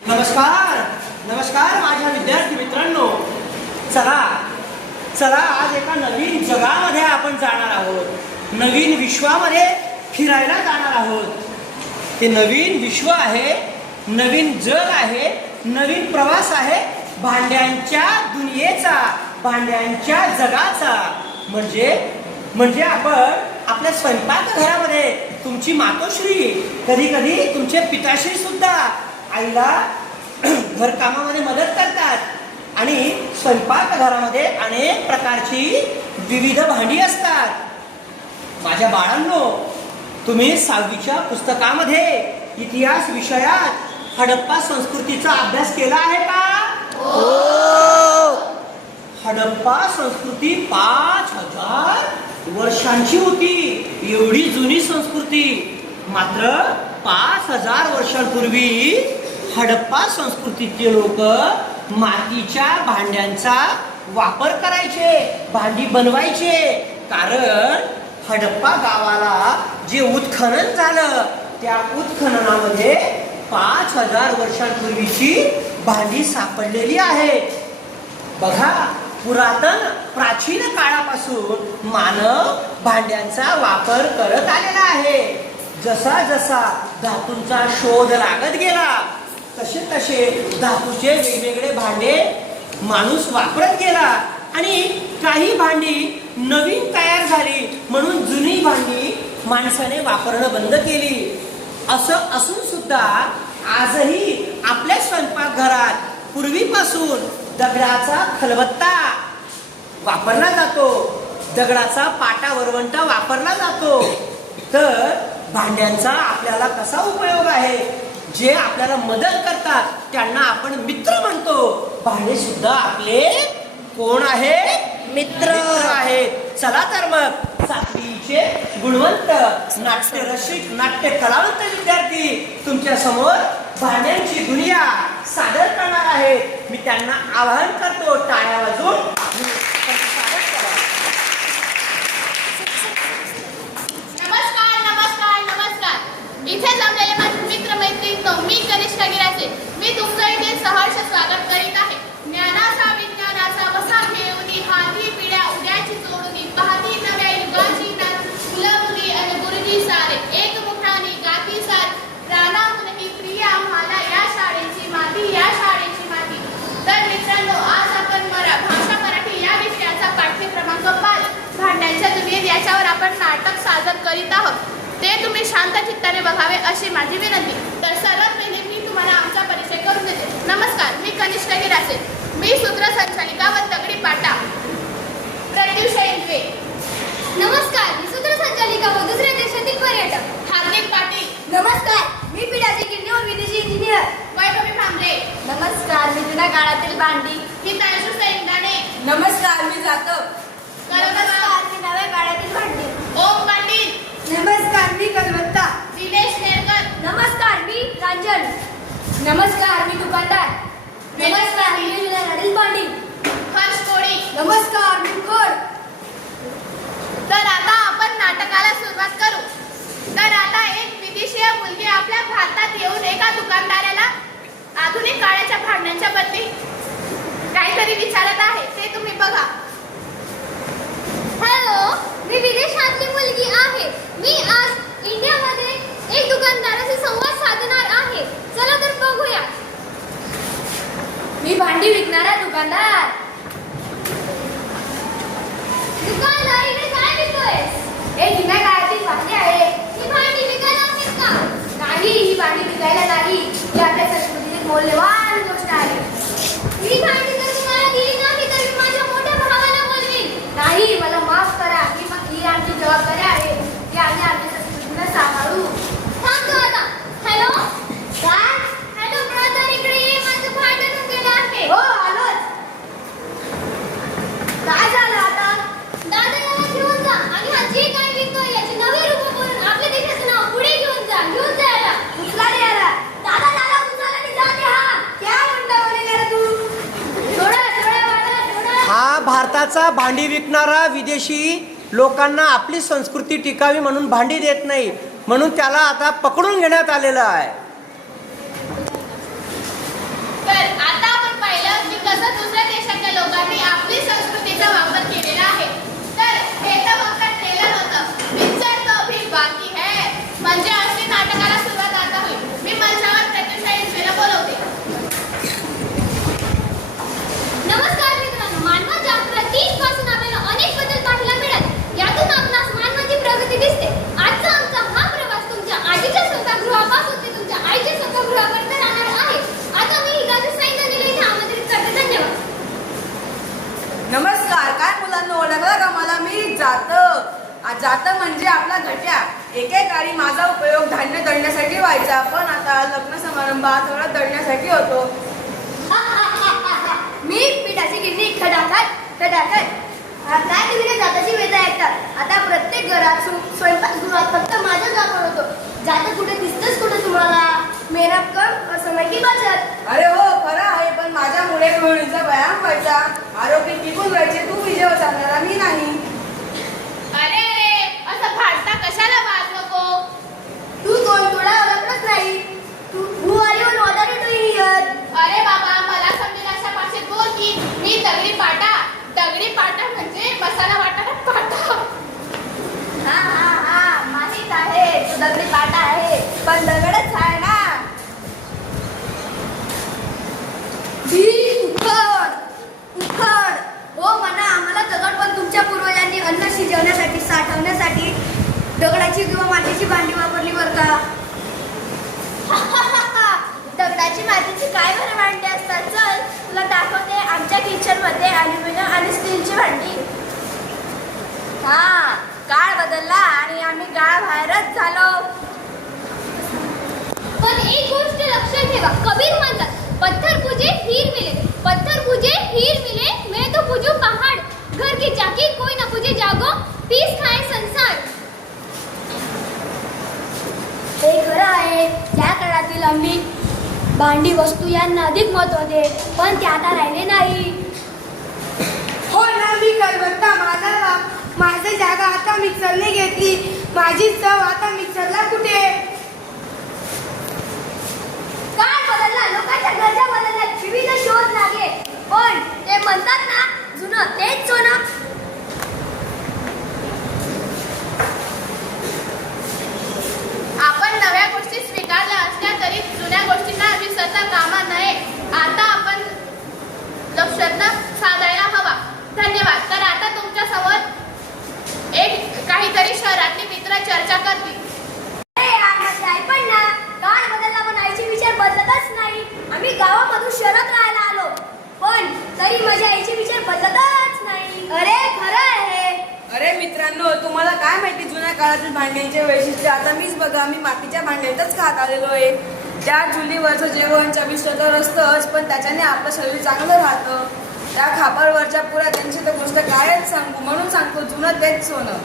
नमस्कार नमस्कार माझ्या विद्यार्थी मित्रांनो, चला चला आज एका नवीन जगामध्ये आपण जाणार आहोत. नवीन विश्वामध्ये फिरायला जाणार आहोत. ते नवीन विश्व आहे, नवीन जग आहे, नवीन प्रवास आहे भांड्यांच्या दुनियेचा, भांड्यांच्या जगाचा. म्हणजे आपण आपल्या स्वयंपाकघरामध्ये तुमची मातोश्री, कधी कधी तुमचे पिताश्री सुद्धा आईला घरकामामध्ये मदत करतात आणि स्वयंपाकघरामध्ये अनेक प्रकारची विविध भांडी असतात. माझ्या बाळांनो, तुम्ही 6वीच्या पुस्तकामध्ये इतिहास विषयात हडप्पा संस्कृतीचा अभ्यास केला आहे का? हो. हडप्पा संस्कृती 5000 वर्षांची होती. एवढी जुनी संस्कृती. मात्र 5000 वर्षांपूर्वी हडप्पा संस्कृतीचे लोक मातीच्या भांड्यांचा वापर करायचे, भांडी बनवायचे. कारण हडप्पा गावाला जे उत्खनन झालं, त्या उत्खननामध्ये 5000 वर्षांपूर्वीची भांडी सापडलेली आहेत. बघा, पुरातन प्राचीन काळापासून मानव भांड्यांचा वापर करत आलेला आहे. जसा जसा धातूंचा शोध लागत गेला, तसे तसे धातूचे वेगवेगळे भांडे माणूस वापरत गेला आणि काही भांडी नवीन तयार झाली म्हणून जुनी भांडी माणसाने वापरणं बंद केली. असं असून सुद्धा आजही आपल्या स्वयंपाकघरात पूर्वीपासून दगडाचा खलबत्ता वापरला जातो, दगडाचा पाटा वरवंटा वापरला जातो. तर भांड्यांचा आपल्याला कसा उपयोग आहे? जे आपल्याला मदत करतात त्यांना आपण मित्र म्हणतो. भांडे सुद्धा आपले कोण आहे? मित्र आहेत. चला तर मग 7वीचे गुणवंत नाट्य रसिक, नाट्य कलावंत विद्यार्थी तुमच्या समोर भांड्यांची दुनिया सादर करणार आहेत. मी त्यांना आवाहन करतो, टाळ्या वाजवून स्वागत करा. इथे जमलेले माझे मित्र मैत्रिणी, मी कनिष्का गिराचे, मी तुमचं इथे सहर्ष स्वागत करीत आहे. ज्ञानाचा विज्ञानाचा वसा घेऊन हाती पिढ्या उद्याची जोडून पाहती नव्या युगाची नात मुलं मुली आणि गुरुजी सारे एकमुखाने गाती सार प्राणातूनही प्रिय आम्हाला या शाळेची माती, या शाळेची माती. तर मित्रांनो, आज आपण भाषा मराठी या विषयाचा पाठ्यक्रमांक 5 भांड्यांच्या दुनियेत याच्यावर आपण नाटक सादर करीत आहोत. ते तुम्ही शांत चित्ताने बघावे अशी माझी विनंती. तर सर्वात पहिले मी तुम्हाला आमचा परिचय करून देते. नमस्कार, मी कनिष्का गिराचे, मी सूत्रसंचालिका व तगडी पाटा प्रत्युषा इंद्रे. नमस्कार, मी सूत्रसंचालिका व दुसऱ्या देशातील पर्यटक हार्दिक पाटील. नमस्कार, मी पिढ्याचे गिरणी व विदेशी इंजिनियर वैभवी भांबरे. नमस्कार, मी जुन्या काळातील भांडी मी तायशू सैंदाणे. नमस्कार, मी जातो. नमस्कार, मी नव्या काळातील भांडी ओम पाटील. नमस्कार, मी कलवत्ता. दिनेश नेरकर. नमस्कार, मी रांजण. नमस्कार, मी दुकानदार. नमस्कार, मी जुन्या काळातील भांडी हर्ष कोळी. नमस्कार, मी खोड. तर आता आपण नाटकाला सुरुवात करू. तर आता एक विदेशीय मुलगी आपल्या भारतात येऊन एका दुकानदाराला आधुनिक काळाच्या भांड्यांच्या बद्दल काहीतरी विचारत आहे. ते तुम्ही बघा. हॅलो, मी विदेशातली मुलगी आहे. मी आज इंडियामध्ये एक दुकानदाराशी संवाद साधणार आहे. चला तर बघूया. मी भांडी विकणारा दुकानदार. दुकानदार, इकडे काय विकतोयस? हे जुन्या काळातील भांडी आहे. ही भांडी विकायला आहेत का? नाही, ही भांडी विकायला नाही. ही आपल्या संस्कृतीची मौल्यवान गोष्ट आहे. ही भांडी जर तुम्हाला दिली नाही तर मी माझ्या मोठ्या भावाला बोलवीन. नाही, मला माफ करा. ही आमची जबाबदारी आहे की आम्ही आमच्या संस्कृतीला सांभाळू. थांबतो आता. हॅलो, काय? हॅलो ब्रदर, इकडे ये. माझं भांडण गेलं आहे. हो, आलोच. काय झालं आता? दादा याला घेऊन जा आणि हा जे काय विकतोय याची नवे रूप बोलून आपल्या देशाचं नाव पुढे घेऊन जा. घेऊन जा याला. उचला रे याला. दादा दादा, उचला आणि जाते. हा काय म्हणता बोलेला तू? थोडा वाढा. हा भारताचा भांडी विकणारा विदेशी लोकांना आपली संस्कृती टिकावी म्हणून भांडी देत नाही, म्हणून त्याला आता पकडून घेण्यात आलेलं आहे. तर आता आपण पाहिलं की कसं दुसऱ्या देशाच्या लोकांनी आपली संस्कृतीचा वापर केलेला आहे. तर हे तर फक्त ट्रेलर होतं. पिक्चर तो भी बाकी है. म्हणजे अशी नाटकाला सुरुवात आता होईल. मी मंचावर प्रत्युषा यांना बोलवते. नमस्कार मित्रांनो, मानवाच्या प्रतीकपासून आपल्याला अनेक बदल पाहायला मिळाले. यातून आपणास मानवाची प्रगती दिसते. आजचा आमचा हा प्रवास तुमच्या आजीच्या स्वयंपाकगृहापासून ते तुमच्या आईच्या स्वयंपाकगृहापर्यंत राहणार आहे. आता मी हिराजी साईंना इथे आमंत्रित करते. धन्यवाद. नमस्कार. काय मुलांना ओळखलं का मला? मी जातं म्हणजे आपला घट्या. एकेकाळी माझा उपयोग धान्य दळण्यासाठी व्हायचा, पण आता लग्न समारंभात थोडं दळण्यासाठी होतो. मी पिठाची गिरणी खडाखड खडाखड. काय तुम्ही जाताची वेळ ऐकतात? आता प्रत्येक घरात स्वयंपाकगृहात फक्त माझाच वापर होतो. जातं कुठे दिसतंच कुठे तुम्हाला? मेहनत कम समय की बचत. अरे हो, खरं आहे, पण माझ्यामुळे गृहिणीचा व्यायाम व्हायचा, आरोग्य टिकून राहायचे. तू विजय सांगणारा मी नाही. अरे अरे, असं भांडता कशाला वाद नको. तू कोण? थोडा ओळखलंच नाही. तू आली one what are you doing here? अरे बाबा, मला समजेल अशा भाषेत बोल की मी दगडी पाटा. दगडी पाटा म्हणजे मसाला वाटाणा पाटा. हा माहित आहे, तू दगडी पाटा आहे, पण दगडच आहे ना. उखड हो म्हणा आम्हाला दगड, पण तुमच्या पूर्वजांनी अन्न शिजवण्यासाठी साठवण्यासाठी दगडाची किंवा मातीची भांडी वापरली बरं का? दगडाची मातीची काय बरं भांडी असतात? चल तुला दाखवते. आमच्या किचन मध्ये अल्युमिनियम आणि स्टीलची भांडी. हा, काळ बदलला आणि आम्ही गाळ बाहेरच झालो. पण एक गोष्ट लक्षात ठेवा, कबीर म्हणतात पत्थर पूजे हीर मिले. पत्थर पूजे हीर मिले, मैं तो पूजू पहाड़. घर की चाकी कोई ना पूजे जागो, पीस खाए संसार. हे खरं आहे. त्या काळातील आम्ही भांडी वस्तू यांना अधिक महत्त्व दे, पण ते आता राहिले नाही. हो ना, मी कलवत्ता. माझी जागा आता मिक्सरने घेतली. माझी चव आता मिक्सरला कुठे? काळ बदलला, लोकांच्या गरजा बदलल्या, विविध शोध लागले, पण ते म्हणतात ना, जुनं तेच सोनं. आपण नव्या गोष्टी स्वीकारल्या असल्या तरी जुन्या गोष्टींना विसरता कामा नये. आता आपण लक्षात साधायला हवा. धन्यवाद. तर आता तुमच्या समोर काहीतरी शहरातली मित्र चर्चा करतील. पण ना, काळ बदलला पण आईचे विचार बदलतच नाही. आम्ही गावामधून शहरात राहायला आलो, पण तरी माझ्या आईचे विचार बदलतच नाही. अरे खरं आहे. अरे मित्रांनो, तुम्हाला काय माहिती जुन्या काळातील भांड्यांचे वैशिष्ट्य? आता मीच बघा, मी मातीच्या भांड्यातच खात आलेलो आहे. त्या चुलीवरचं जेवण चविष्ट तर असतंच, पण त्याच्याने आपलं शरीर चांगलं राहतं. त्या खापरवरच्या पुऱ्या त्यांची तर गोष्ट कायच सांगू, म्हणून सांगतो जुनं तेच सोनं.